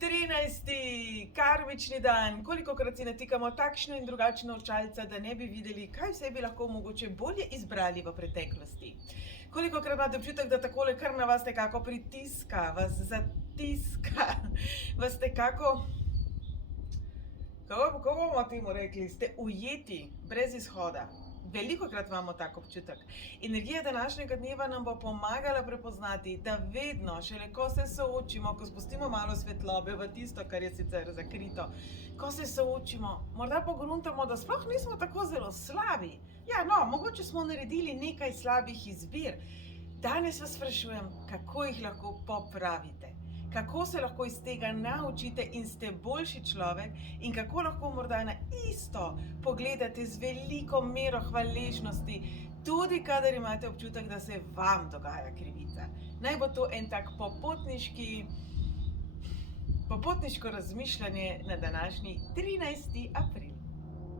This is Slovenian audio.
13. karmični dan, kolikokrat si natikamo takšne in drugačne očalce, da ne bi videli, kaj vse bi lahko mogoče bolje izbrali v preteklosti. Kolikokrat imate občutek, da takole kar na vas nekako pritiska, vas zatiska, vas nekako, kako bomo temu rekli, ste ujeti, brez izhoda. Velikokrat imamo tak občutek. Energija današnjega dneva nam bo pomagala prepoznati, da vedno, šele ko se soočimo, ko spustimo malo svetlobe v tisto, kar je sicer zakrito, ko se soočimo, morda pogruntamo, da sploh nismo tako zelo slabi. Ja, no, mogoče smo naredili nekaj slabih izbir. Danes vas sprašujem, kako jih lahko popravite. Kako se lahko iz tega naučite in ste boljši človek in kako lahko morda na isto pogledate z veliko mero hvaležnosti, tudi kadar imate občutek, da se vam dogaja krivica. Naj bo to en tak popotniško razmišljanje na današnji 13. april.